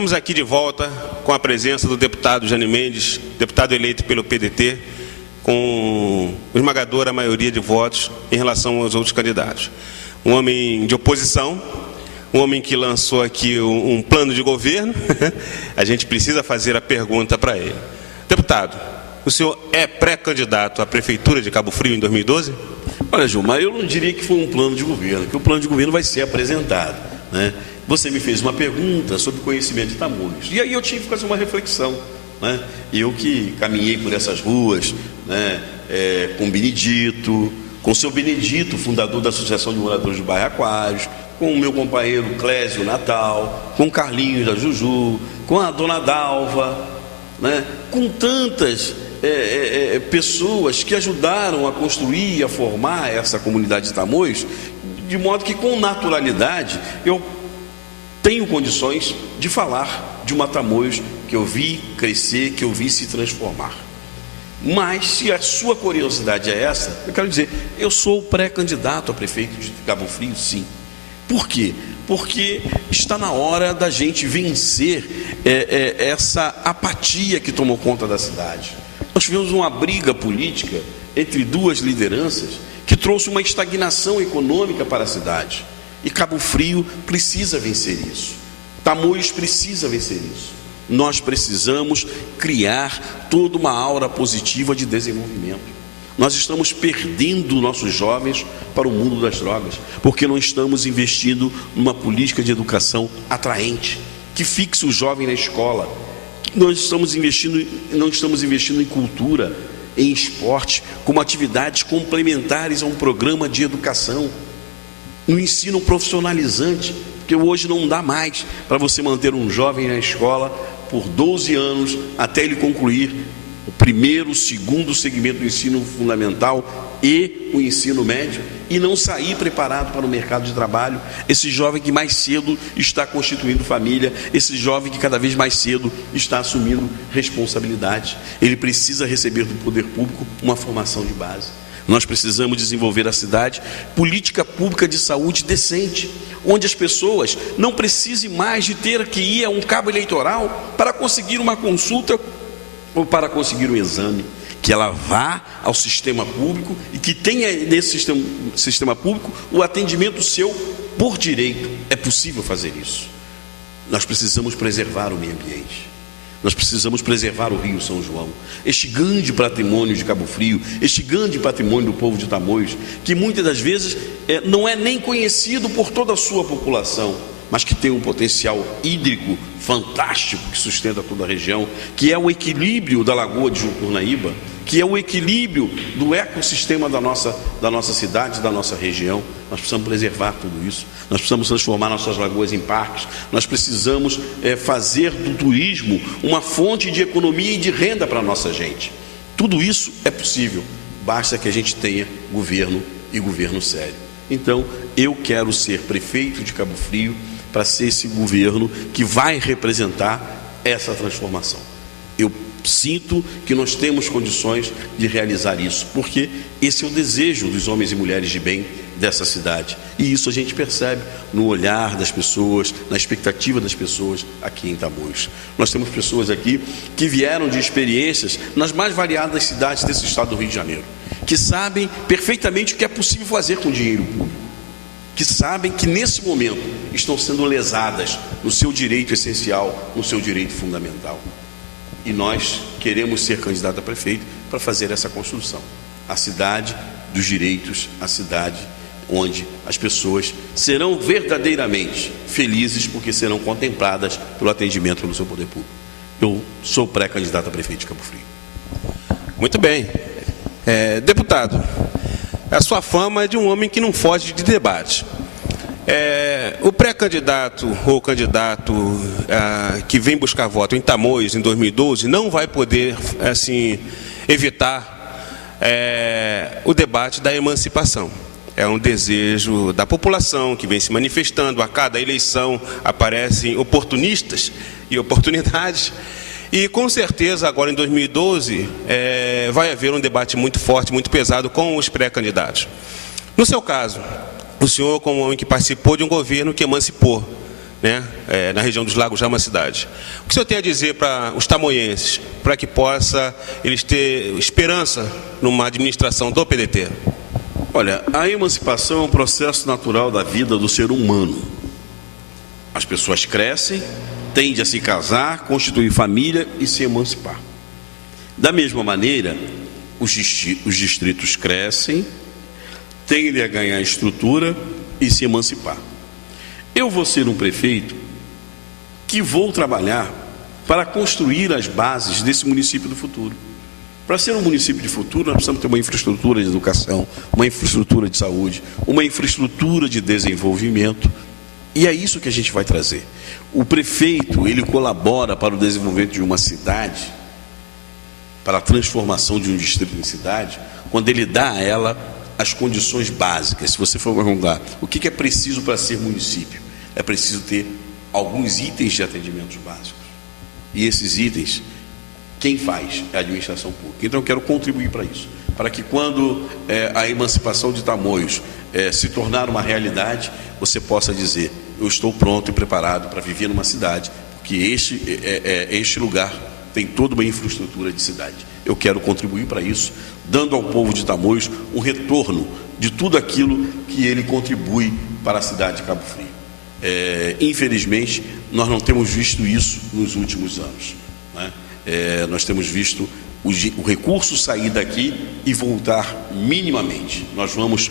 Estamos aqui de volta com a presença do deputado Jânio Mendes, deputado eleito pelo PDT, com esmagadora maioria de votos em relação aos outros candidatos. Um homem de oposição, um homem que lançou aqui um plano de governo. A gente precisa fazer a pergunta para ele. Deputado, o senhor é pré-candidato à Prefeitura de Cabo Frio em 2012? Olha, Gilmar, eu não diria que foi um plano de governo, que o plano de governo vai ser apresentado, né? Você me fez uma pergunta sobre conhecimento de Tamoios, e aí eu tive que fazer uma reflexão, né? Eu que caminhei por essas ruas, né, com o Benedito, com o seu Benedito, fundador da Associação de Moradores do Bairro Aquários, com o meu companheiro Clésio Natal, com o Carlinhos da Juju, com a dona Dalva, né, com tantas pessoas que ajudaram a construir e a formar essa comunidade de Tamoios, de modo que com naturalidade eu tenho condições de falar de uma Tamoios que eu vi crescer, que eu vi se transformar. Mas se a sua curiosidade é essa, eu quero dizer, eu sou o pré-candidato a prefeito de Cabo Frio, sim. Por quê? Porque está na hora da gente vencer essa apatia que tomou conta da cidade. Nós tivemos uma briga política entre duas lideranças que trouxe uma estagnação econômica para a cidade. E Cabo Frio precisa vencer isso. Tamoios precisa vencer isso. Nós precisamos criar toda uma aura positiva de desenvolvimento. Nós estamos perdendo nossos jovens para o mundo das drogas, porque não estamos investindo numa política de educação atraente, que fixe o jovem na escola. Não estamos investindo em cultura, em esporte, como atividades complementares a um programa de educação, no ensino profissionalizante, porque hoje não dá mais para você manter um jovem na escola por 12 anos até ele concluir o primeiro, o segundo segmento do ensino fundamental e o ensino médio e não sair preparado para o mercado de trabalho. Esse jovem que mais cedo está constituindo família, esse jovem que cada vez mais cedo está assumindo responsabilidade, ele precisa receber do poder público uma formação de base. Nós precisamos desenvolver a cidade, política pública de saúde decente, onde as pessoas não precisem mais de ter que ir a um cabo eleitoral para conseguir uma consulta ou para conseguir um exame, que ela vá ao sistema público e que tenha nesse sistema público o atendimento seu por direito. É possível fazer isso. Nós precisamos preservar o meio ambiente. Nós precisamos preservar o Rio São João, este grande patrimônio de Cabo Frio, este grande patrimônio do povo de Tamoios, que muitas das vezes não é nem conhecido por toda a sua população, mas que tem um potencial hídrico fantástico que sustenta toda a região, que é o equilíbrio da Lagoa de Jucurnaíba, que é o equilíbrio do ecossistema da nossa cidade, da nossa região. Nós precisamos preservar tudo isso, nós precisamos transformar nossas lagoas em parques, nós precisamos fazer do turismo uma fonte de economia e de renda para a nossa gente. Tudo isso é possível, basta que a gente tenha governo e governo sério. Então, eu quero ser prefeito de Cabo Frio para ser esse governo que vai representar essa transformação. Eu sinto que nós temos condições de realizar isso, porque esse é o desejo dos homens e mulheres de bem dessa cidade, e isso a gente percebe no olhar das pessoas, na expectativa das pessoas aqui em Tamoios. Nós temos pessoas aqui que vieram de experiências nas mais variadas cidades desse estado do Rio de Janeiro, que sabem perfeitamente o que é possível fazer com dinheiro público, que sabem que nesse momento estão sendo lesadas no seu direito essencial, no seu direito fundamental. E nós queremos ser candidato a prefeito para fazer essa construção. A cidade dos direitos, a cidade onde as pessoas serão verdadeiramente felizes porque serão contempladas pelo atendimento no seu poder público. Eu sou pré-candidato a prefeito de Cabo Frio. Muito bem. Deputado, a sua fama é de um homem que não foge de debate. O pré-candidato ou candidato que vem buscar voto em Tamoios em 2012 não vai poder assim evitar o debate da emancipação. É um desejo da população que vem se manifestando. A cada eleição aparecem oportunistas e oportunidades. E com certeza agora em 2012 vai haver um debate muito forte, muito pesado com os pré-candidatos. No seu caso, o senhor, como homem que participou de um governo que emancipou, né, na região dos Lagos, já uma cidade. O que o senhor tem a dizer para os tamoienses, para que possa eles ter esperança numa administração do PDT? Olha, a emancipação é um processo natural da vida do ser humano. As pessoas crescem, tendem a se casar, constituir família e se emancipar. Da mesma maneira, os distritos crescem, tendem a ganhar estrutura e se emancipar. Eu vou ser um prefeito que vou trabalhar para construir as bases desse município do futuro. Para ser um município de futuro, nós precisamos ter uma infraestrutura de educação, uma infraestrutura de saúde, uma infraestrutura de desenvolvimento. E é isso que a gente vai trazer. O prefeito, ele colabora para o desenvolvimento de uma cidade, para a transformação de um distrito em cidade, quando ele dá a ela as condições básicas. Se você for perguntar o que é preciso para ser município, é preciso ter alguns itens de atendimentos básicos. E esses itens, quem faz é a administração pública. Então eu quero contribuir para isso, para que quando a emancipação de Tamoios se tornar uma realidade, você possa dizer: eu estou pronto e preparado para viver numa cidade, porque este lugar tem toda uma infraestrutura de cidade. Eu quero contribuir para isso, dando ao povo de Tamoios um retorno de tudo aquilo que ele contribui para a cidade de Cabo Frio. Infelizmente, nós não temos visto isso nos últimos anos, né? Nós temos visto o recurso sair daqui e voltar minimamente. Nós vamos,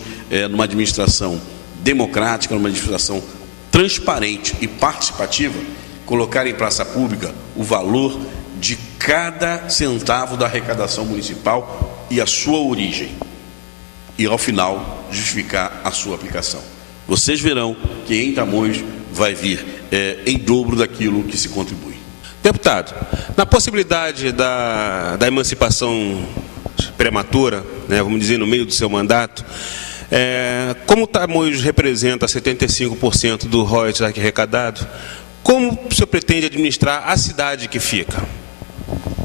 numa administração democrática, numa administração transparente e participativa, colocar em praça pública o valor de cada centavo da arrecadação municipal e a sua origem, e ao final justificar a sua aplicação. Vocês verão que em Tamoios vai vir em dobro daquilo que se contribui. Deputado, na possibilidade da emancipação prematura, né, vamos dizer, no meio do seu mandato, como Tamoios representa 75% do royalties aqui arrecadado, como o senhor pretende administrar a cidade que fica?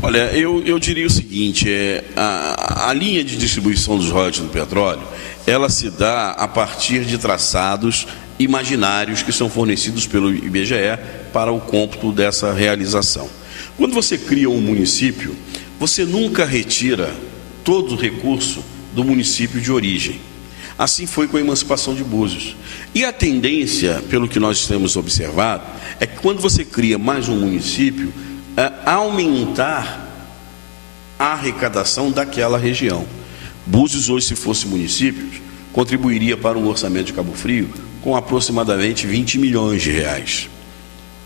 Olha, eu diria o seguinte: a linha de distribuição dos royalties do petróleo, ela se dá a partir de traçados imaginários que são fornecidos pelo IBGE para o cômputo dessa realização. Quando você cria um município, você nunca retira todo o recurso do município de origem. Assim foi com a emancipação de Búzios. E a tendência, pelo que nós temos observado, é que quando você cria mais um município, aumentar a arrecadação daquela região. Búzios hoje, se fosse município, contribuiria para um orçamento de Cabo Frio com aproximadamente 20 milhões de reais.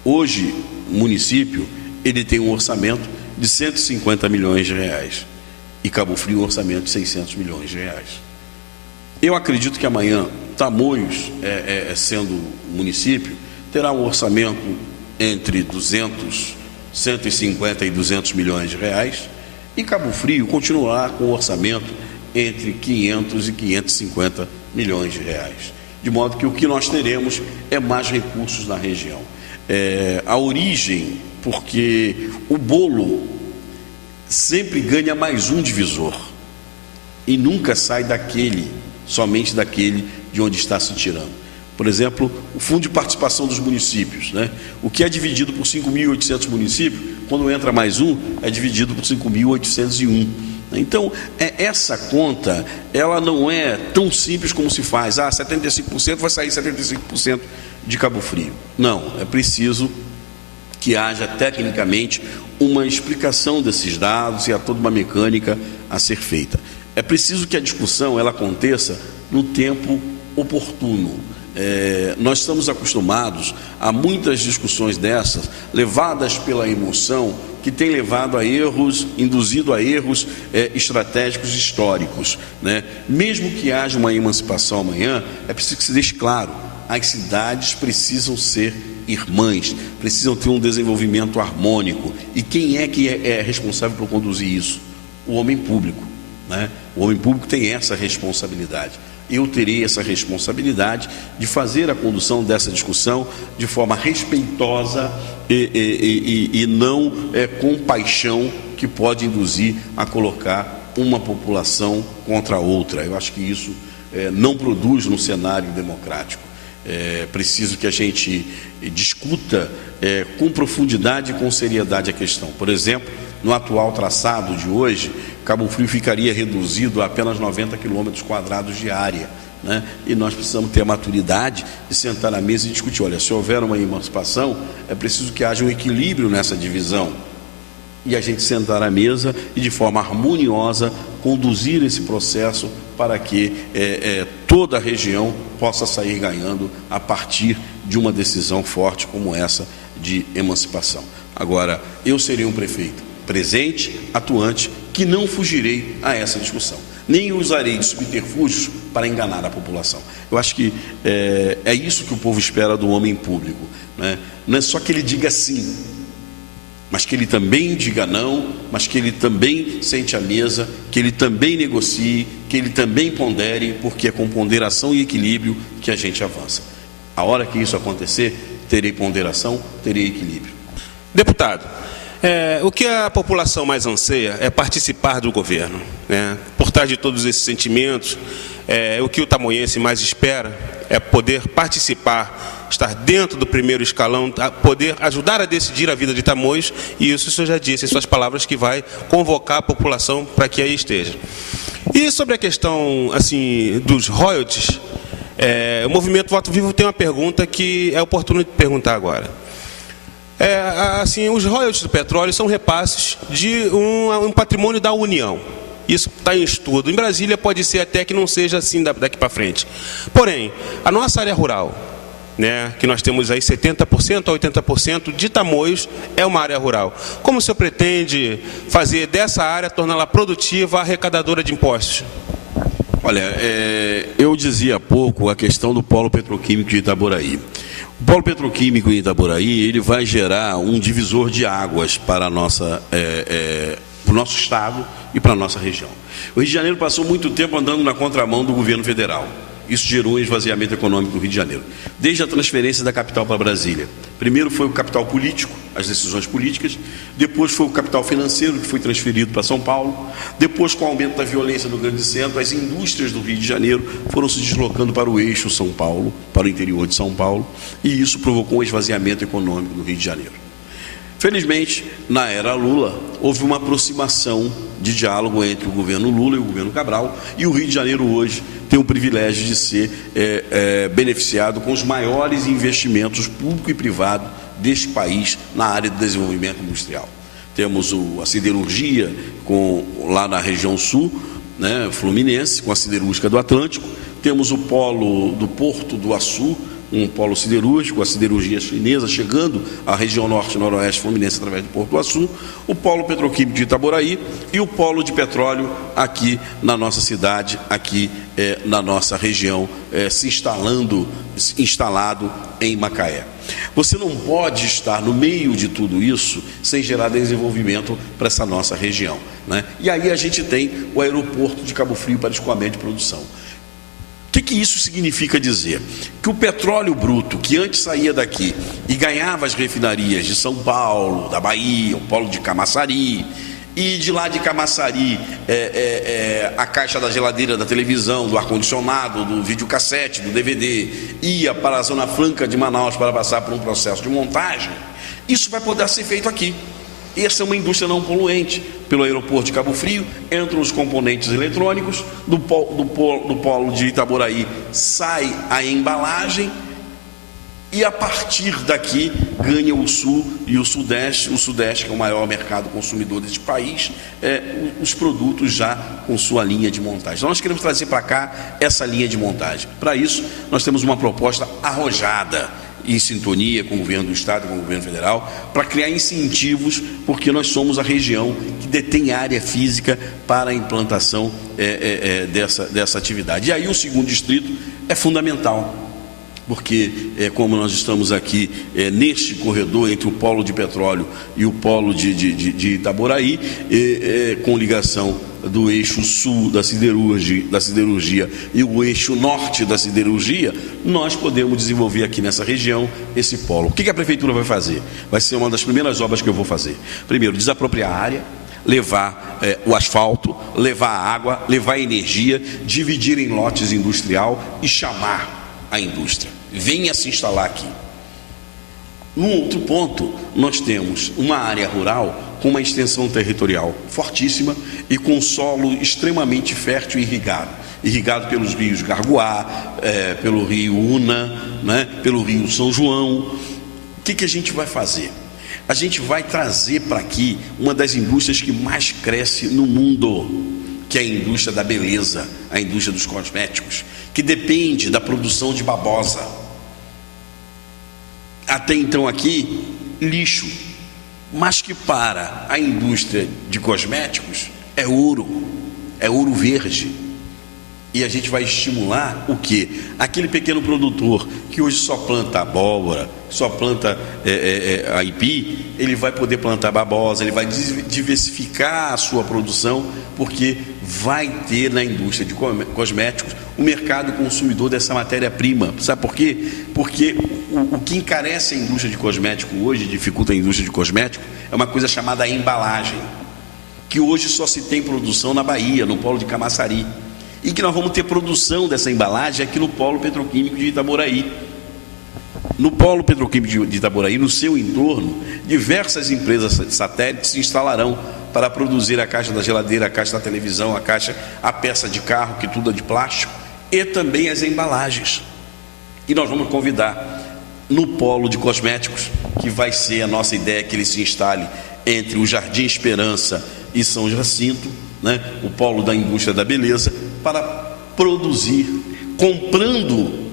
Hoje, o município, ele tem um orçamento de 150 milhões de reais e Cabo Frio um orçamento de 600 milhões de reais. Eu acredito que amanhã Tamoios, sendo município, terá um orçamento entre 150 e 200 milhões de reais, e Cabo Frio continuará com um orçamento entre 500 e 550 milhões de reais. De modo que o que nós teremos é mais recursos na região. A origem, porque o bolo sempre ganha mais um divisor e nunca sai somente daquele de onde está se tirando. Por exemplo, o Fundo de Participação dos Municípios, né? O que é dividido por 5.800 municípios, quando entra mais um, é dividido por 5.801. Então, essa conta, ela não é tão simples como se faz. 75% vai sair 75% de Cabo Frio. Não, é preciso que haja tecnicamente uma explicação desses dados e há toda uma mecânica a ser feita. É preciso que a discussão ela aconteça no tempo oportuno. Nós estamos acostumados a muitas discussões dessas, levadas pela emoção, que tem levado a erros, induzido a erros estratégicos históricos, né? Mesmo que haja uma emancipação amanhã, é preciso que se deixe claro: as cidades precisam ser irmãs, precisam ter um desenvolvimento harmônico. E quem é que é responsável por conduzir isso? O homem público, né? O homem público tem essa responsabilidade. Eu terei essa responsabilidade de fazer a condução dessa discussão de forma respeitosa e não com paixão, que pode induzir a colocar uma população contra a outra. Eu acho que isso não produz no cenário democrático. É preciso que a gente discuta com profundidade e com seriedade a questão. Por exemplo, no atual traçado de hoje, Cabo Frio ficaria reduzido a apenas 90 km² de área, né? E nós precisamos ter a maturidade de sentar na mesa e discutir. Olha, se houver uma emancipação, é preciso que haja um equilíbrio nessa divisão. E a gente sentar à mesa e, de forma harmoniosa, conduzir esse processo para que toda a região possa sair ganhando a partir de uma decisão forte como essa de emancipação. Agora, eu serei um prefeito presente, atuante, que não fugirei a essa discussão. Nem usarei de subterfúgios para enganar a população. Eu acho que é isso que o povo espera do homem público, né? Não é só que ele diga sim, mas que ele também diga não, mas que ele também sente à mesa, que ele também negocie, que ele também pondere, porque é com ponderação e equilíbrio que a gente avança. A hora que isso acontecer, terei ponderação, terei equilíbrio. Deputado, o que a população mais anseia é participar do governo, né? Por trás de todos esses sentimentos, o que o tamoiense mais espera é poder participar, estar dentro do primeiro escalão, poder ajudar a decidir a vida de Tamoios, e isso o senhor já disse em suas palavras, que vai convocar a população para que aí esteja. E sobre a questão assim, dos royalties, o Movimento Voto Vivo tem uma pergunta que é oportuno de perguntar agora. Assim, os royalties do petróleo são repasses de um patrimônio da União. Isso está em estudo. Em Brasília pode ser até que não seja assim daqui para frente. Porém, a nossa área rural, né, que nós temos aí 70% a 80% de Tamoios, é uma área rural. Como o senhor pretende fazer dessa área, torná-la produtiva, arrecadadora de impostos? Olha, eu dizia há pouco a questão do polo petroquímico de Itaboraí. O polo petroquímico em Itaboraí, ele vai gerar um divisor de águas para a nossa, para o nosso estado e para a nossa região. O Rio de Janeiro passou muito tempo andando na contramão do governo federal. Isso gerou um esvaziamento econômico do Rio de Janeiro. Desde a transferência da capital para Brasília. Primeiro foi o capital político, as decisões políticas. Depois foi o capital financeiro, que foi transferido para São Paulo. Depois, com o aumento da violência no grande centro, as indústrias do Rio de Janeiro foram se deslocando para o eixo São Paulo, para o interior de São Paulo. E isso provocou um esvaziamento econômico do Rio de Janeiro. Felizmente, na era Lula, houve uma aproximação de diálogo entre o governo Lula e o governo Cabral, e o Rio de Janeiro hoje tem o privilégio de ser beneficiado com os maiores investimentos público e privado deste país na área de desenvolvimento industrial. Temos a siderurgia lá na região sul, né, fluminense, com a siderúrgica do Atlântico. Temos o polo do Porto do Açu, um polo siderúrgico, a siderurgia chinesa chegando à região norte e noroeste fluminense através do Porto do Açu, o polo petroquímico de Itaboraí e o polo de petróleo aqui na nossa cidade, aqui na nossa região, instalado em Macaé. Você não pode estar no meio de tudo isso sem gerar desenvolvimento para essa nossa região, né? E aí a gente tem o aeroporto de Cabo Frio para escoamento de produção. O que isso significa dizer? Que o petróleo bruto, que antes saía daqui e ganhava as refinarias de São Paulo, da Bahia, o polo de Camaçari, e de lá de Camaçari, a caixa da geladeira, da televisão, do ar-condicionado, do videocassete, do DVD, ia para a Zona Franca de Manaus para passar por um processo de montagem, isso vai poder ser feito aqui. Essa é uma indústria não poluente. Pelo aeroporto de Cabo Frio, entram os componentes eletrônicos, do polo de Itaboraí sai a embalagem, e a partir daqui ganha o sul e o sudeste, que é o maior mercado consumidor deste país, os produtos já com sua linha de montagem. Então nós queremos trazer para cá essa linha de montagem. Para isso, nós temos uma proposta arrojada, em sintonia com o governo do Estado e com o governo federal, para criar incentivos, porque nós somos a região que detém área física para a implantação dessa atividade. E aí o segundo distrito é fundamental, porque como nós estamos aqui neste corredor entre o polo de petróleo e o polo de Itaboraí, com ligação do eixo sul da siderurgia e o eixo norte da siderurgia, nós podemos desenvolver aqui nessa região esse polo. O que a prefeitura vai fazer? Vai ser uma das primeiras obras que eu vou fazer. Primeiro, desapropriar a área, levar o asfalto, levar a água, levar a energia, dividir em lotes industrial e chamar a indústria, venha se instalar aqui. Num outro ponto, nós temos uma área rural com uma extensão territorial fortíssima e com solo extremamente fértil e irrigado pelos rios Garguá, pelo rio Una, né, pelo rio São João. O que a gente vai fazer? A gente vai trazer para aqui uma das indústrias que mais cresce no mundo, que é a indústria da beleza, a indústria dos cosméticos, que depende da produção de babosa. Até então aqui, lixo, mas que para a indústria de cosméticos é ouro verde. E a gente vai estimular o quê? Aquele pequeno produtor que hoje só planta abóbora, só planta aipim, ele vai poder plantar babosa, ele vai diversificar a sua produção, porque vai ter na indústria de cosméticos o mercado consumidor dessa matéria-prima. Sabe por quê? Porque o que encarece a indústria de cosmético hoje, dificulta a indústria de cosmético, é uma coisa chamada embalagem, que hoje só se tem produção na Bahia, no polo de Camaçari. E que nós vamos ter produção dessa embalagem aqui no polo petroquímico de Itaboraí. No polo petroquímico de Itaboraí, no seu entorno, diversas empresas satélites se instalarão para produzir a caixa da geladeira, a caixa da televisão, a peça de carro, que tudo é de plástico, e também as embalagens. E nós vamos convidar no polo de cosméticos, que vai ser a nossa ideia que ele se instale entre o Jardim Esperança e São Jacinto, né, o polo da indústria da beleza, para produzir, comprando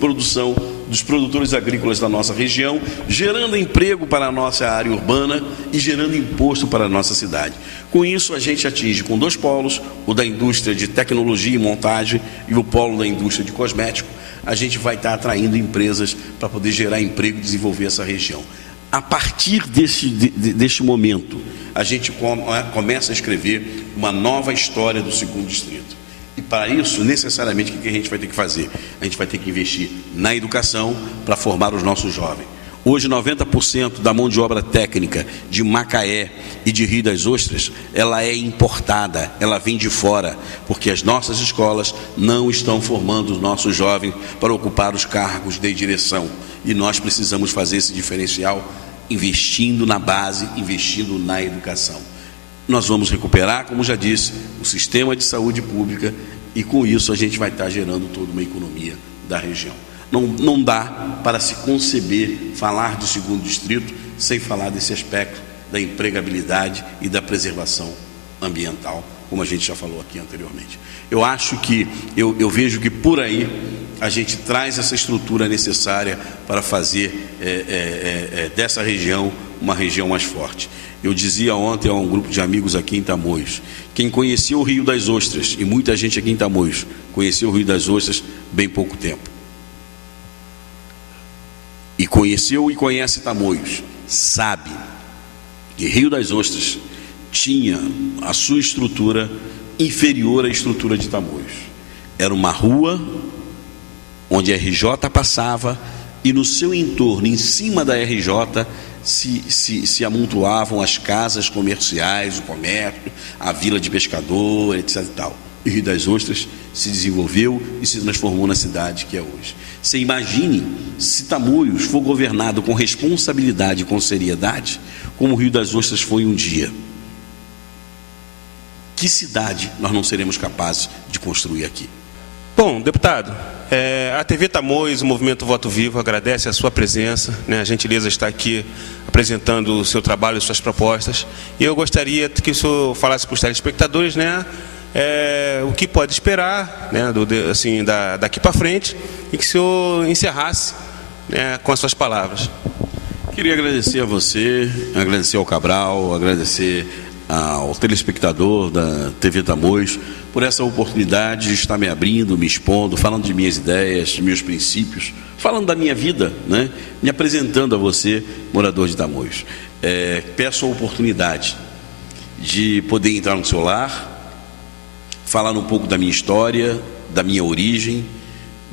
produção dos produtores agrícolas da nossa região, gerando emprego para a nossa área urbana e gerando imposto para a nossa cidade. Com isso, a gente atinge com 2 polos, o da indústria de tecnologia e montagem e o polo da indústria de cosmético. A gente vai estar atraindo empresas para poder gerar emprego e desenvolver essa região. A partir deste momento, a gente começa a escrever uma nova história do segundo distrito. E para isso, necessariamente, o que a gente vai ter que fazer? A gente vai ter que investir na educação para formar os nossos jovens. Hoje, 90% da mão de obra técnica de Macaé e de Rio das Ostras, ela é importada, ela vem de fora, porque as nossas escolas não estão formando os nossos jovens para ocupar os cargos de direção. E nós precisamos fazer esse diferencial investindo na base, investindo na educação. Nós vamos recuperar, como já disse, o sistema de saúde pública e com isso a gente vai estar gerando toda uma economia da região. Não dá para se conceber, falar do segundo distrito sem falar desse aspecto da empregabilidade e da preservação ambiental, como a gente já falou aqui anteriormente. Eu acho que, eu vejo que por aí a gente traz essa estrutura necessária para fazer dessa região uma região mais forte. Eu dizia ontem a um grupo de amigos aqui em Tamoios, quem conheceu o Rio das Ostras, e muita gente aqui em Tamoios conheceu o Rio das Ostras bem pouco tempo, e conheceu e conhece Tamoios, sabe que Rio das Ostras tinha a sua estrutura inferior à estrutura de Tamoios. Era uma rua onde a RJ passava e no seu entorno, em cima da RJ, se amontoavam as casas comerciais, o comércio, a vila de pescador, etc. e tal. E Rio das Ostras se desenvolveu e se transformou na cidade que é hoje. Você imagine se Tamoios for governado com responsabilidade e com seriedade, como o Rio das Ostras foi um dia. Que cidade nós não seremos capazes de construir aqui? Bom, deputado, a TV Tamoios, o Movimento Voto Vivo, agradece a sua presença, né, a gentileza está aqui apresentando o seu trabalho e suas propostas. E eu gostaria que o senhor falasse para os telespectadores, né, o que pode esperar, né, daqui para frente, e que o senhor encerrasse, né, com as suas palavras. Queria agradecer a você, agradecer ao Cabral, agradecer ao telespectador da TV Tamoios por essa oportunidade de estar me abrindo, me expondo, falando de minhas ideias, de meus princípios, falando da minha vida, né? Me apresentando a você, morador de Tamoios. Peço a oportunidade de poder entrar no seu lar, falar um pouco da minha história, da minha origem,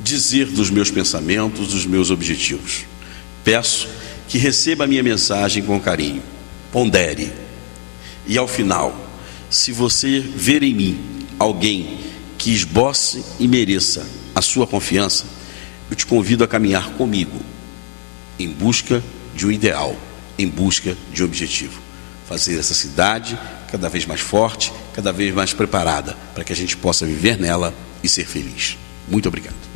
dizer dos meus pensamentos, dos meus objetivos. Peço que receba a minha mensagem com carinho, pondere. E ao final, se você ver em mim alguém que esboce e mereça a sua confiança, eu te convido a caminhar comigo em busca de um ideal, em busca de um objetivo. Fazer essa cidade cada vez mais forte, cada vez mais preparada, para que a gente possa viver nela e ser feliz. Muito obrigado.